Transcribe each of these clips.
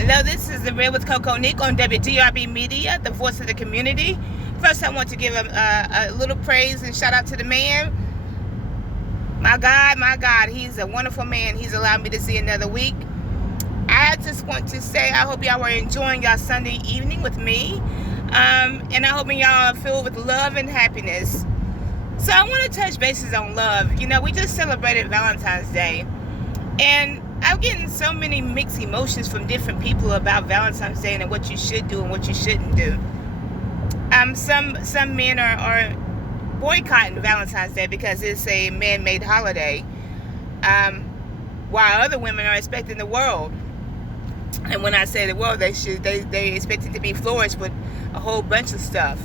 Hello, this is the Real with Coco Nick on WDRB Media, the voice of the community. First, I want to give a little praise and shout out to the man. My God, he's a wonderful man. He's allowed me to see another week. I just want to say I hope y'all were enjoying y'all Sunday evening with me. And I hope y'all are filled with love and happiness. So I want to touch bases on love. You know, we just celebrated Valentine's Day. And I'm getting so many mixed emotions from different people about Valentine's Day and what you should do and what you shouldn't do. Some men are boycotting Valentine's Day because it's a man-made holiday, while other women are expecting the world. And when I say the world, they expect it to be flourished with a whole bunch of stuff.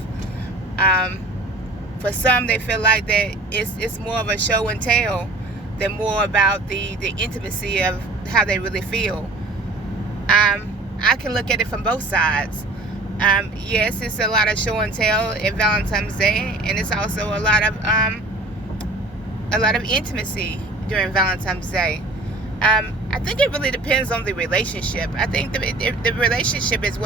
For some, they feel like that it's more of a show and tell than more about the intimacy of how they really feel. I can look at it from both sides. Yes, it's a lot of show and tell at Valentine's Day, and it's also a lot of intimacy during Valentine's Day. I think it really depends on the relationship. I think the relationship is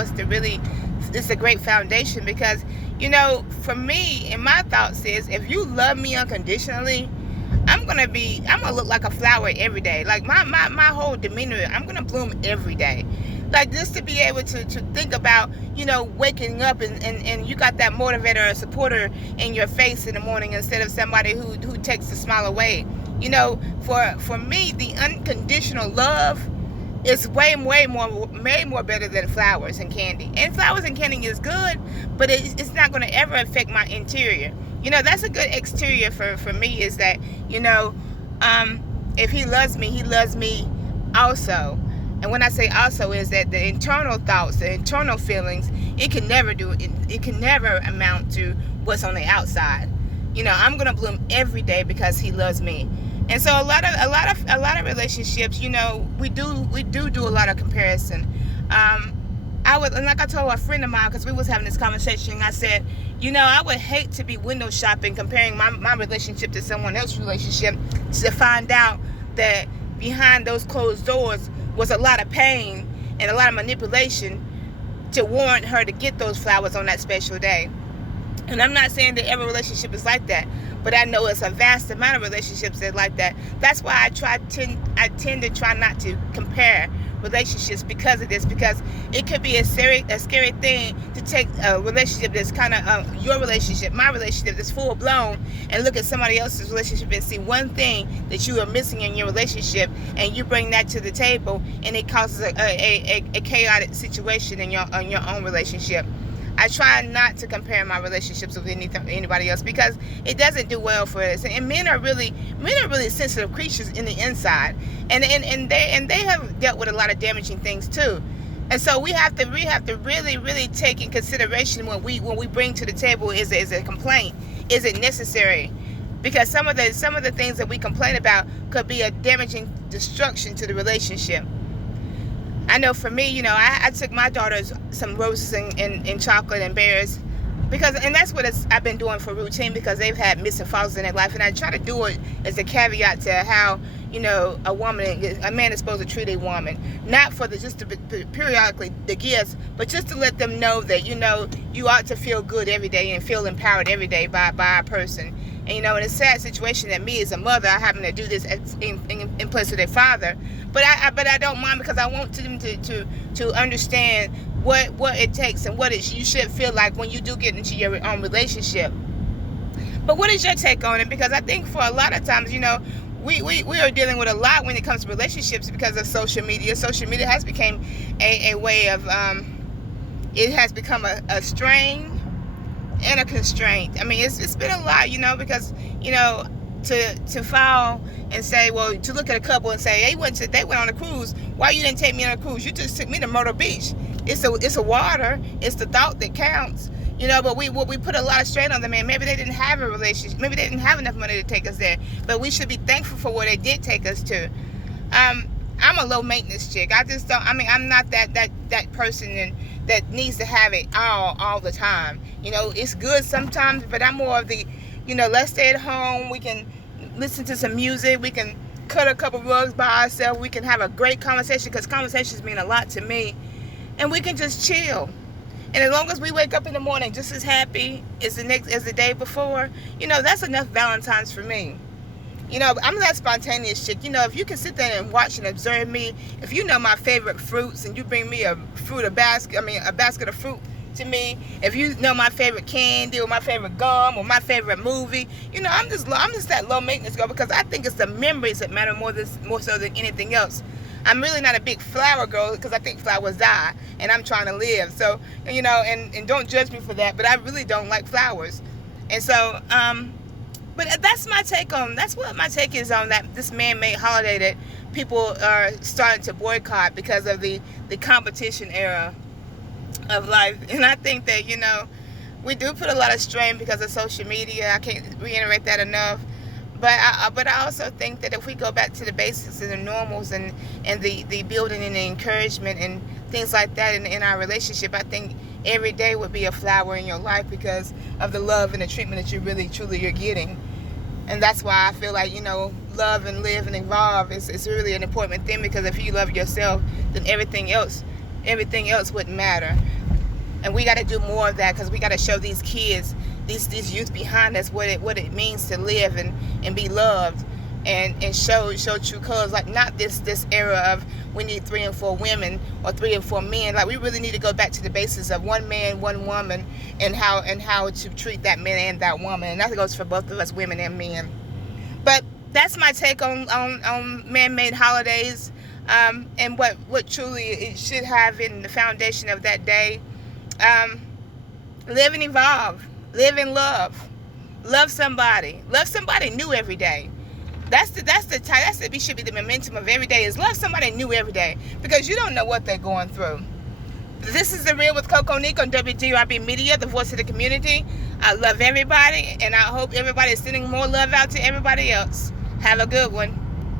it's a great foundation, because, you know, for me, and my thoughts is, if you love me unconditionally, I'm gonna look like a flower every day. Like my whole demeanor, I'm gonna bloom every day. Like, just to be able to think about, you know, waking up and you got that motivator or supporter in your face in the morning, instead of somebody who takes the smile away. You know, for me, the unconditional love is way more better than flowers and candy. And flowers and candy is good, but it's not going to ever affect my interior. You know, that's a good exterior for me, is that, you know, if he loves me also. And when I say also, is that the internal thoughts, the internal feelings, it can never amount to what's on the outside. You know, I'm gonna bloom every day because he loves me. And so a lot of relationships, you know, we do a lot of comparison. Like I told a friend of mine, because we was having this conversation, I said, you know, I would hate to be window shopping, comparing my relationship to someone else's relationship, to find out that behind those closed doors was a lot of pain and a lot of manipulation to warrant her to get those flowers on that special day. And I'm not saying that every relationship is like that, but I know it's a vast amount of relationships that are like that. That's why I tend to try not to compare relationships because of this, because it could be a scary thing to take a relationship that's kind of your relationship, my relationship, that's full blown, and look at somebody else's relationship and see one thing that you are missing in your relationship, and you bring that to the table, and it causes a chaotic situation in your own relationship. I try not to compare my relationships with anybody else, because it doesn't do well for us. And men are really sensitive creatures in the inside, and they have dealt with a lot of damaging things too. And so we have to really take in consideration when we bring to the table, is a complaint, is it necessary? Because some of the things that we complain about could be a damaging destruction to the relationship. I know for me, you know, I took my daughters some roses and chocolate and bears, and that's what I've been doing for routine, because they've had missing falls in their life, and I try to do it as a caveat to how, you know, a man is supposed to treat a woman, not for just to periodically the gifts, but just to let them know that, you know, you ought to feel good every day and feel empowered every day by a person. And, you know, in a sad situation that me as a mother, I happen to do this in place of their father, but I don't mind, because I want them to understand what it takes and what you should feel like when you do get into your own relationship. But what is your take on it? Because I think for a lot of times, you know, we are dealing with a lot when it comes to relationships because of social media. Social media has become a way of, it has become a strain and a constraint. I mean, it's been a lot, you know, because, you know, to file and say, well, to look at a couple and say, they went on a cruise. Why you didn't take me on a cruise? You just took me to Myrtle Beach. It's a water. It's the thought that counts, you know. But we put a lot of strain on the man. Maybe they didn't have a relationship. Maybe they didn't have enough money to take us there. But we should be thankful for where they did take us to. I'm a low maintenance chick. I just don't. I mean, I'm not that person that needs to have it all the time. You know, it's good sometimes, but I'm more of the, you know, let's stay at home. We can listen to some music. We can cut a couple rugs by ourselves. We can have a great conversation, because conversations mean a lot to me. and we can just chill. And as long as we wake up in the morning just as happy as the day before, that's enough Valentine's for me. I'm that spontaneous chick. If you can sit there and watch and observe me, if you know my favorite fruits and you bring me a basket of fruit to me, if you know my favorite candy or my favorite gum or my favorite movie, I'm just that low maintenance girl, because I think it's the memories that matter more so than anything else. I'm really not a big flower girl, because I think flowers die and I'm trying to live. So, and don't judge me for that, but I really don't like flowers. And so, but that's what my take is on this man-made holiday that people are starting to boycott because of the competition era of life. And I think that, we do put a lot of strain because of social media. I can't reiterate that enough. But I also think that if we go back to the basics and the normals and the building and the encouragement and things like that in our relationship, I think every day would be a flower in your life because of the love and the treatment that you really, truly are getting. And that's why I feel like, love and live and evolve is really an important thing, because if you love yourself, then everything else wouldn't matter. And we got to do more of that, because we got to show these kids, these youth behind us, what it means to live and be loved, and show true colors. Like, not this era of we need 3 and 4 women or 3 and 4 men. Like, we really need to go back to the basics of one man, one woman, and how to treat that man and that woman. And that goes for both of us, women and men. But that's my take on man-made holidays, and what truly it should have in the foundation of that day. Live and evolve. Live and love somebody new every day. That should be the momentum of every day, is love somebody new every day, because you don't know what they're going through. This is The Real with Coco Nick on WDRB Media, the voice of the community. I love everybody, and I hope everybody is sending more love out to everybody else. Have a good one.